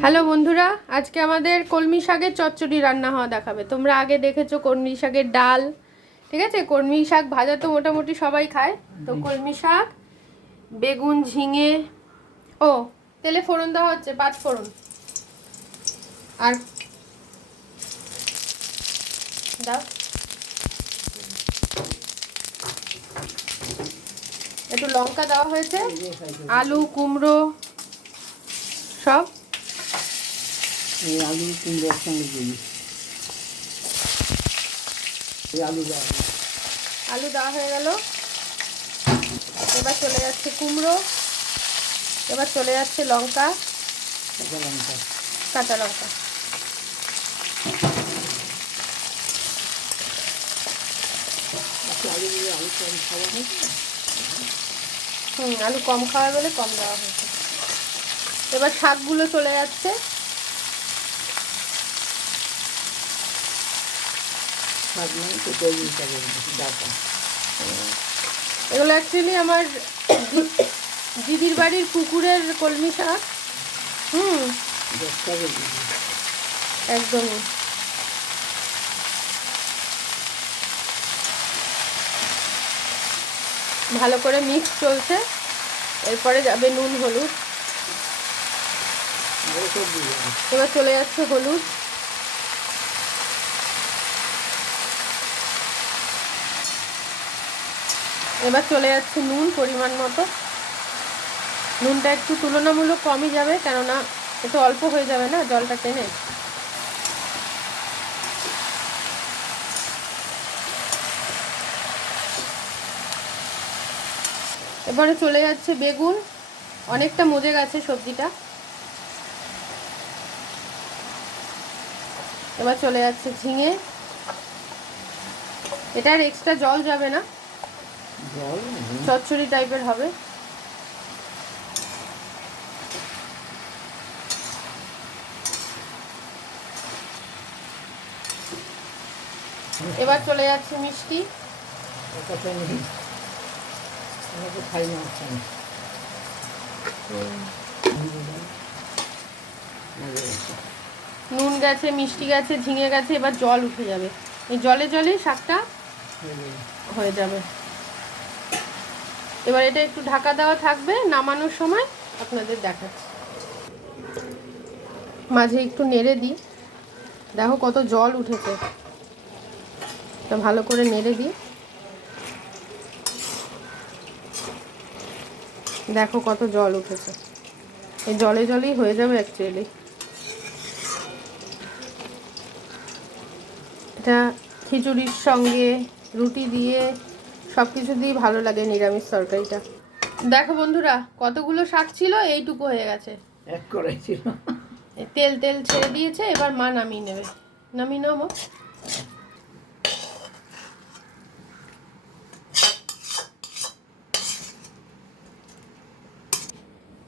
Hello বন্ধুরা, আজকে আমাদের কলমি শাকের চচ্চড়ি রান্না হওয়া দেখাবে। তোমরা আগে দেখেছো কলমি শাকের ডাল, ঠিক আছে। কলমি শাক ভাজা তো মোটামুটি সবাই খায়। তো কলমি শাক, বেগুন, ঝিঙে, ও তেলে ফোড়ন দেওয়া হচ্ছে, 5 ফোড়ন। আর দাও একটু লঙ্কা দেওয়া হয়েছে, আলু, কুমড়ো সব। আলু কুমড়ো একসঙ্গে দিই। আলু দেওয়া হয়ে গেল। এবার চলে যাচ্ছে কুমড়ো, এবার চলে যাচ্ছে লঙ্কা, কাঁচা লঙ্কা। আলু কম খাওয়া বলে কম দেওয়া হয়েছে। এবার শাকগুলো চলে যাচ্ছে। এগুলো অ্যাকচুয়ালি আমার দিদির বাড়ির পুকুরের কলমি শাক। একদমই ভালো করে মিক্স চলছে। এরপরে যাবে নুন, হলুদ। এবার চলে যাচ্ছে হলুদ, এবার চলে যাচ্ছে নুন পরিমাণ মতো। নুনটা একটু তুলনামূলক কমই যাবে, কেননা একটু অল্প হয়ে যাবে না, জলটা টেনে। এবারে চলে যাচ্ছে বেগুন, অনেকটা মজে গেছে সবজিটা। এবার চলে যাচ্ছে ঝিঙে। এটার এক্সট্রা জল যাবে না, চচ্চড়ি টাইপের হবে। এবার চলে যাচ্ছে মিষ্টি। নুন গেছে, মিষ্টি গেছে, ঝিঙে গেছে, এবার জল উঠে যাবে। এই জলে জলে শাকটা হয়ে যাবে। এবার এটা একটু ঢাকা দেওয়া থাকবে, নামানোর সময় আপনাদের দেখাচ্ছি। মাঝে একটু নেড়ে দিই, দেখো কত জল উঠেছে। তা ভালো করে নেড়ে দিই, দেখো কত জল উঠেছে। এই জলে জলেই হয়ে যাবে অ্যাকচুয়ালি। এটা খিচুড়ির সঙ্গে, রুটি দিয়ে, সব কিছু দিয়ে ভালো লাগে নিরামিষ তরকারিটা। দেখো বন্ধুরা, কতগুলো শাক ছিল, এইটুকু হয়ে গেছে। এক কড়াই ছিল। তেল তেল ছেড়ে দিয়েছে। এবার মা নামিয়ে নেবে। নামিয়ে নাও মা।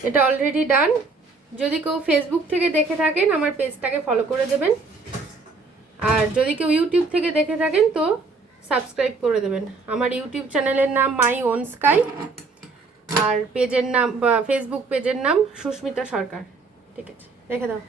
এটা অলরেডি ডান। যদি কেউ ফেসবুক থেকে দেখে থাকেন, আমার পেজটাকে ফলো করে দেবেন। আর যদি কেউ ইউটিউব থেকে দেখে থাকেন তো সাবস্ক্রাইব করে দেবেন। আমার ইউটিউব চ্যানেলের নাম মাই ওন স্কাই, আর পেজের নাম বা ফেসবুক পেজের নাম সুস্মিতা সরকার। ঠিক আছে, রেখে দাও।